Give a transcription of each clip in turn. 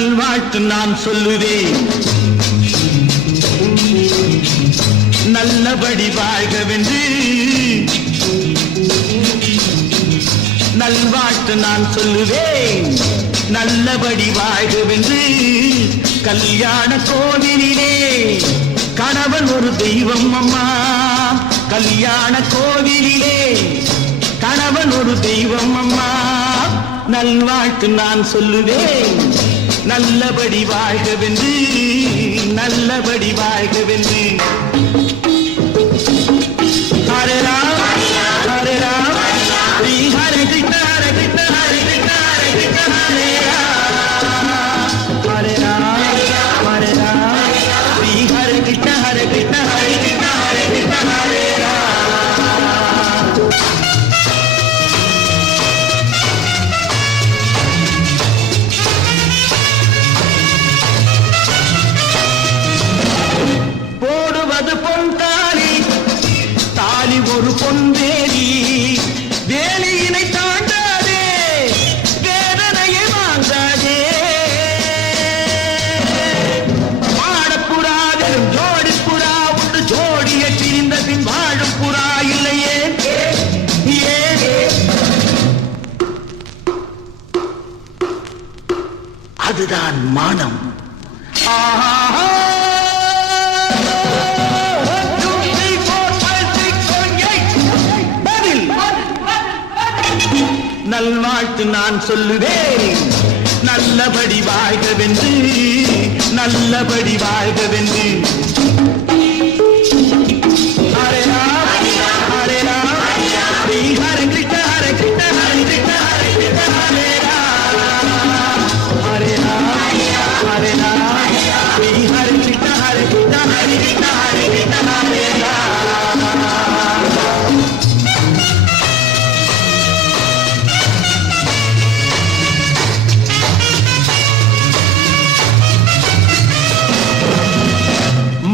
நல்வாழ்த்து நான் சொல்லுவேன். நல்லபடி வாழ்கவென்று நல்வாழ்த்து நான் சொல்லுவேன். நல்லபடி வாழ்கவென்று கல்யாண கோவிலிலே கணவன் ஒரு தெய்வம் அம்மா. கல்யாண கோவிலிலே கணவன் ஒரு தெய்வம் அம்மா. நல்வாழ்த்து நான் சொல்லுவேன். நல்லபடி வாழ்கவென்று நல்லபடி வாழ்கவென்று. ஹரே ராம் ஹரே ராம் ஸ்ரீ ஹரே கிருஷ்ண ஹரே கிருஷ்ண ஹரே கிருஷ்ண ஹரே கிருஷ்ண ஹரே ராம் ஹரே ராம் ஹரே ராம் ஸ்ரீ ஹரே கிருஷ்ண ஹரே கிருஷ்ண ஹரே கிருஷ்ண ஹரே கிருஷ்ண ஹரே ராம். ஒரு பொன்வேலி வேலியினை தாண்டாதே, வேதனையை வாங்காதே. பாடப்புறாவிலும் ஜோடி புறா உண்டு, ஜோடியை பிரிந்த பின் வாழும் புறா இல்லையே. அதுதான் மானம். ஆஹா நல்வாழ்த்து நான் சொல்லுவேன். நல்லபடி வாழ்கவென்று நல்லபடி வாழ்கவென்று. ஹரே ராம் ஹரே ராம் ஸ்ரீ ஹரே கிருஷ்ண ஹரே கிருஷ்ண ஹரே கிருஷ்ண ஹரே கிருஷ்ண ஹரே ராம் ஹரே ராம் ஹரே ராம் ஸ்ரீ ஹரே கிருஷ்ண ஹரே கிருஷ்ண ஹரே கிருஷ்ண ஹரே கிருஷ்ண ஹரே ராம்.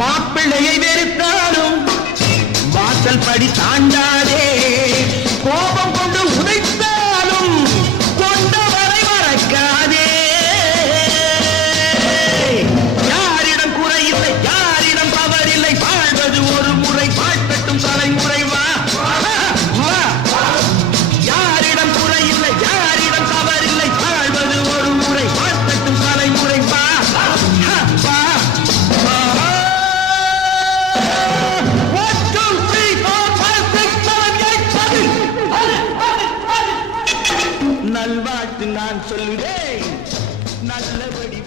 மாப்பிள்ளையை வெறுத்தாலும் வாசல் படி தாண்டாதே, கோபம் கொண்டு உதைத்தாலும் கொண்டவரை மறக்காதே. யாரிடம் குறையில்லை யாரிடம் தவறில்லை, வாழ்வது ஒரு முறை வாழ்த்தட்டும் தலைமுறை. வா யாரிடம் குறையில்லை யாரிடம் தவறில்லை, வாழ்வது ஒரு முறை வாழ்த்தட்டும் தலைமுறை. வா நல்வாழ்த்து நான் சொல்லுவேன். நல்லபடி